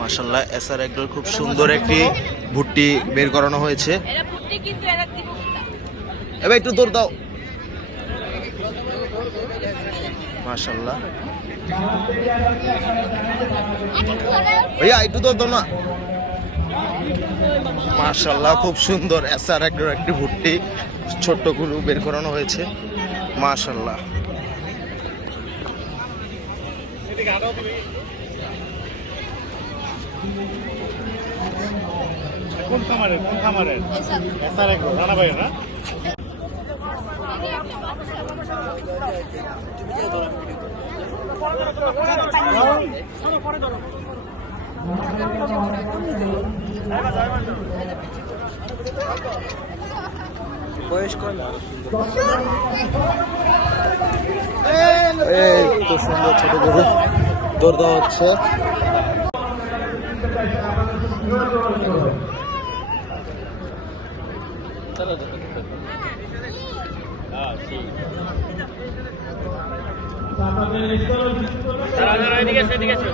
মাশাল্লাহ এসআর একদম খুব সুন্দর একটি ভুট্টি বের করানো হয়েছে। এবার একটু দৌড় দাও। মাশাল্লাহ ভাইয়া একটু দৌড় দাও না। মাশাল্লাহ খুব সুন্দর এসআর একদম একটি ভুট্টি ছোট্টগুলো বের করানো হয়েছে। মাশাল্লাহ কোন খামারের কোন খামারের এসআর এক রানা ভাইয়ের না এই তো সুন্দর ছোট গরু। দেওয়া হচ্ছে। এদিকে এসো এদিকে এসো